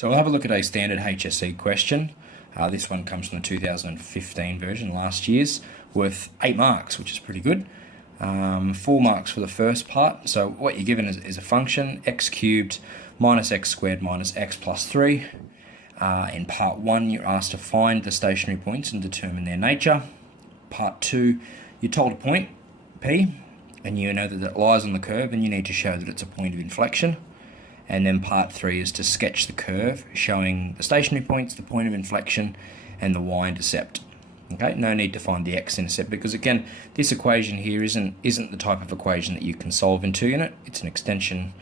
So we'll have a look at a standard HSC question. This one comes from the 2015 version, last year's, worth 8 marks, which is pretty good. 4 marks for the first part. So what you're given is a function, x cubed minus x squared minus x plus 3. In part 1, you're asked to find the stationary points and determine their nature. Part 2, you're told a point, P, and you know that it lies on the curve and you need to show that it's a point of inflection. And then part 3 is to sketch the curve, showing the stationary points, the point of inflection, and the y-intercept. Okay, no need to find the x-intercept because, again, this equation here isn't the type of equation that you can solve in 2-unit. It's an extension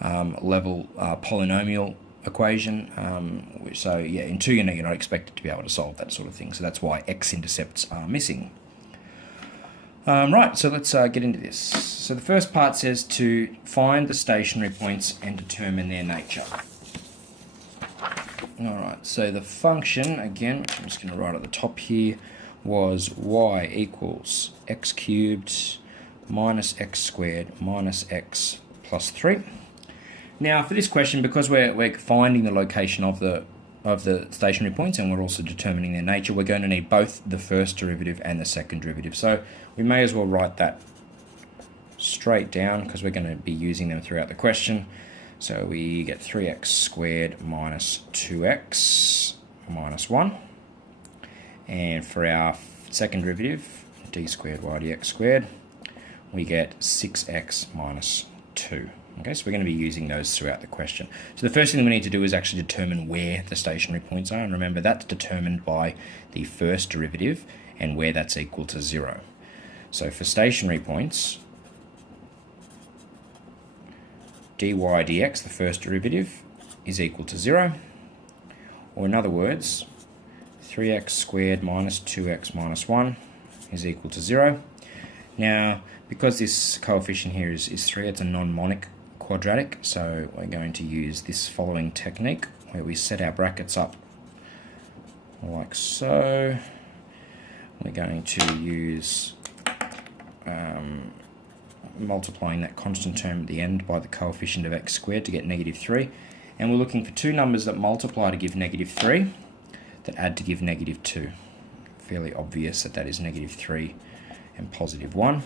level polynomial equation. So yeah, in 2-unit you're not expected to be able to solve that sort of thing. So that's why x-intercepts are missing. Right, so let's get into this. So the first part says to find the stationary points and determine their nature. Alright, so the function, again, which I'm just going to write at the top here, was y equals x cubed minus x squared minus x plus 3. Now for this question, because we're finding the location of the stationary points and we're also determining their nature, we're going to need both the first derivative and the second derivative. So we may as well write that straight down because we're going to be using them throughout the question. So we get 3x squared minus 2x minus 1. And for our second derivative, d squared y dx squared, we get 6x minus 2. Okay, so we're going to be using those throughout the question. So the first thing we need to do is actually determine where the stationary points are. And remember, that's determined by the first derivative and where that's equal to 0. So for stationary points, dy dx, the first derivative, is equal to 0. Or in other words, 3x squared minus 2x minus 1 is equal to 0. Now, because this coefficient here is 3, it's a non-monic quadratic, so we're going to use this following technique where we set our brackets up like so. We're going to use multiplying that constant term at the end by the coefficient of x squared to get negative 3, and we're looking for two numbers that multiply to give negative 3 that add to give negative 2. Fairly obvious that that is negative 3 and positive 1.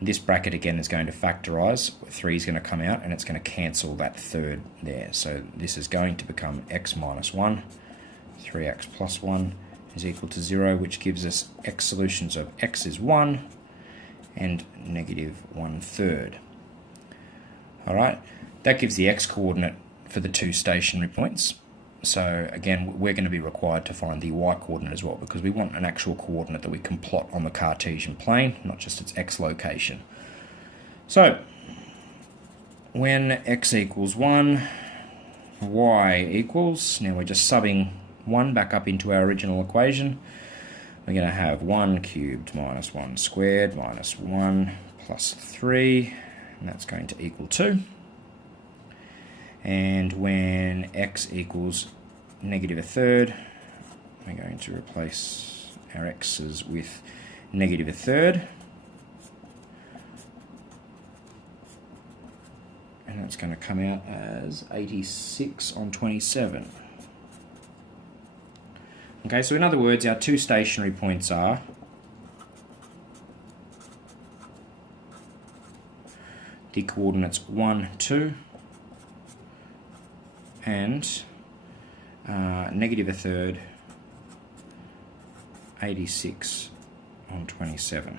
This bracket again is going to factorise. 3 is going to come out and it's going to cancel that third there. So this is going to become x minus 1. 3x plus 1 is equal to 0, which gives us x solutions of x is 1 and negative 1/3. Alright, that gives the x coordinate for the two stationary points. So again, we're going to be required to find the y coordinate as well because we want an actual coordinate that we can plot on the Cartesian plane, not just its x location. So when x equals 1, y equals, now we're just subbing 1 back up into our original equation. We're going to have 1 cubed minus 1 squared minus 1 plus 3, and that's going to equal 2. And when x equals negative 1/3, we're going to replace our x's with negative 1/3. And that's going to come out as 86 on 27. Okay, so in other words, our two stationary points are the coordinates 1, 2, and negative 1/3, 86 on 27.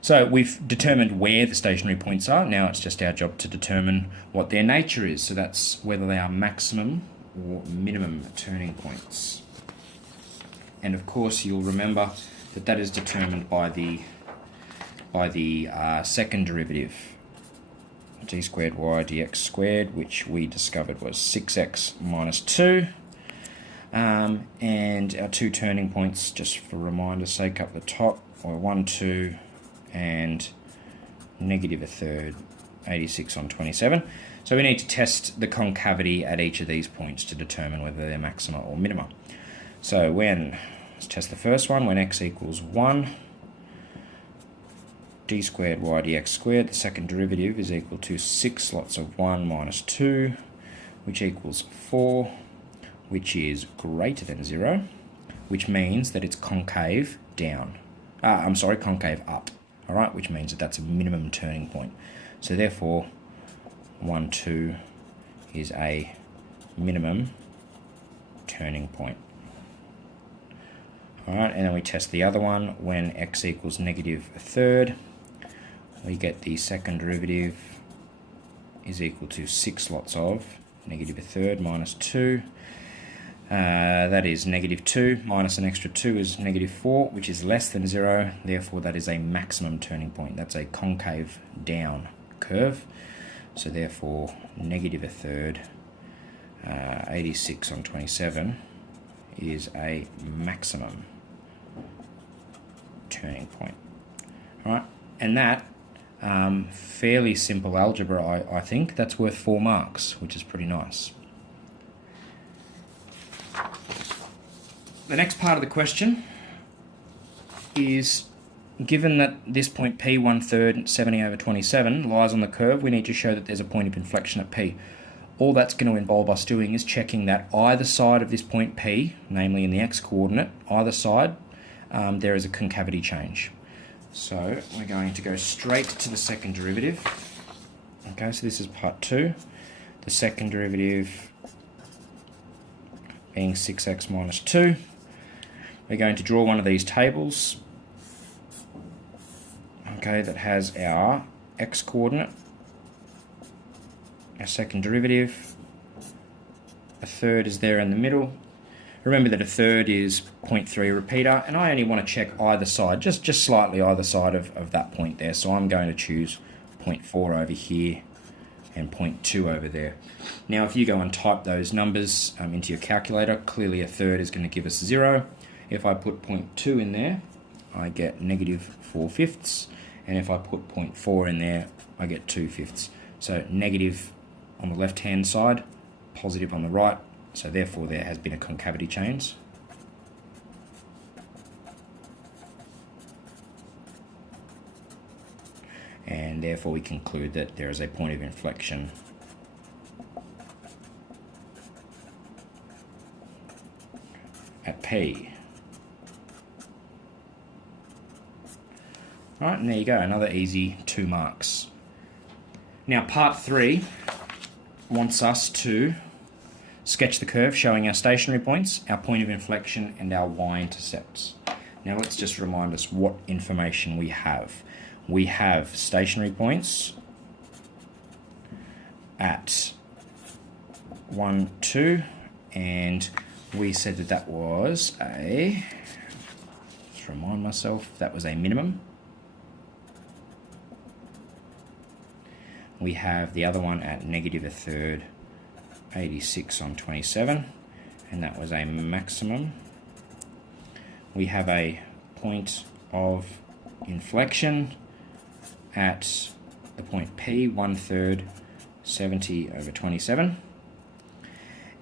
So we've determined where the stationary points are. Now it's just our job to determine what their nature is. So that's whether they are maximum or minimum turning points. And of course you'll remember that that is determined by the second derivative, d squared y dx squared, which we discovered was 6x minus 2. And our two turning points, just for reminder's sake up the top, are 1, 2 and negative 1/3, 86 on 27. So we need to test the concavity at each of these points to determine whether they're maxima or minima. So let's test the first one, when x equals 1, d squared y dx squared, the second derivative is equal to 6 lots of 1 minus 2 which equals 4, which is greater than 0, which means that it's concave down. Concave up. All right, which means that that's a minimum turning point. So therefore, 1, 2 is a minimum turning point. All right, and then we test the other one. When x equals negative a third, we get the second derivative is equal to 6 lots of negative a third minus 2. That is negative 2 minus an extra 2 is negative 4, which is less than 0. Therefore, that is a maximum turning point. That's a concave down curve. So therefore, negative a third, 86 on 27, is a maximum turning point. All right, and that fairly simple algebra, I think, that's worth 4 marks, which is pretty nice. The next part of the question is, given that this point P 1/3 70 over 27 lies on the curve, we need to show that there's a point of inflection at P. All that's going to involve us doing is checking that either side of this point P, namely in the x-coordinate, either side, there is a concavity change. So we're going to go straight to the second derivative. Okay, so this is part 2. The second derivative being 6x minus 2. We're going to draw one of these tables, okay, that has our x-coordinate, our second derivative, a third is there in the middle. Remember that a third is 0.3 repeater, and I only want to check either side, just slightly either side of that point there. So I'm going to choose 0.4 over here and 0.2 over there. Now, if you go and type those numbers into your calculator, clearly a third is going to give us 0. If I put 0.2 in there, I get negative 4/5, and if I put 0.4 in there, I get 2/5. So negative on the left-hand side, positive on the right, so therefore there has been a concavity change. And therefore we conclude that there is a point of inflection at P. Right, and there you go, another easy 2 marks. Now part 3 wants us to sketch the curve showing our stationary points, our point of inflection, and our y-intercepts. Now let's just remind us what information we have. We have stationary points at 1, 2, and we said that that was a, let's remind myself, that was a minimum. We have the other one at negative a third, 86 on 27, and that was a maximum. We have a point of inflection at the point P 1/3, 70 over 27,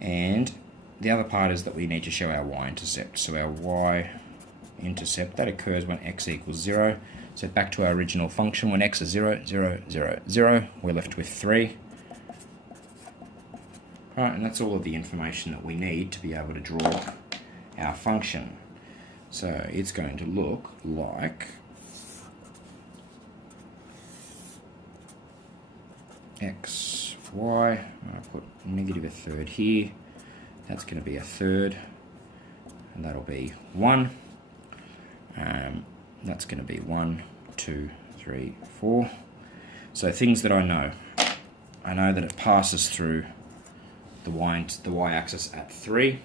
and the other part is that we need to show our y-intercept. So our y-intercept, that occurs when x equals 0. So back to our original function, when x is 0, 0, 0, 0, we're left with 3. Right, and that's all of the information that we need to be able to draw our function. So it's going to look like x, y, I put negative a third here, that's going to be a third, and that'll be 1. That's going to be 1, 2, 3, 4. So things that I know that it passes through the y-axis at 3.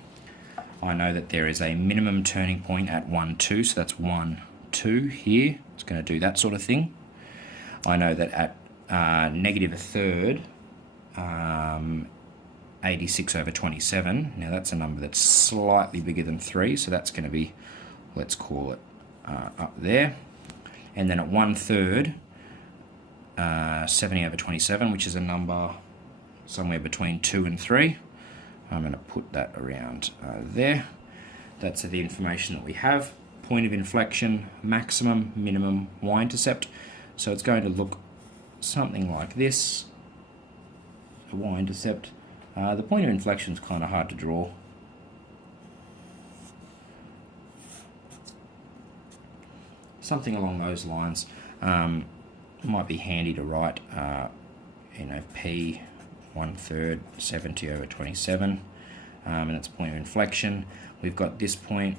I know that there is a minimum turning point at 1, 2, so that's 1, 2 here. It's going to do that sort of thing. I know that at negative a third, 86 over 27, now that's a number that's slightly bigger than 3, so that's going to be, let's call it up there. And then at 1/3, 70 over 27, which is a number somewhere between 2 and 3. I'm going to put that around there. That's the information that we have. Point of inflection, maximum, minimum, y-intercept. So it's going to look something like this. A y-intercept The point of inflection is kind of hard to draw. Something along those lines might be handy to write, P 1/3 70 over 27, and that's point of inflection. We've got this point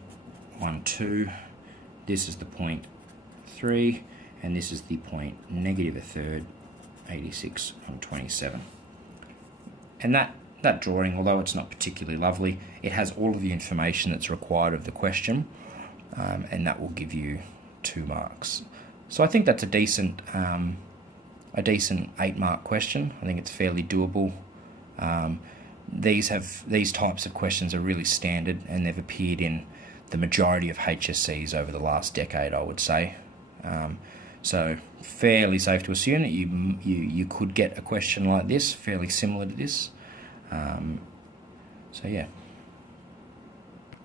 1, 2, this is the point 3, and this is the point -1/3 86 on 27. And that drawing, although it's not particularly lovely, it has all of the information that's required of the question, and that will give you 2 marks. So I think that's a decent 8-mark question. I think it's fairly doable. These types of questions are really standard, and they've appeared in the majority of HSCs over the last decade, I would say. So fairly safe to assume that you could get a question like this, fairly similar to this. So yeah.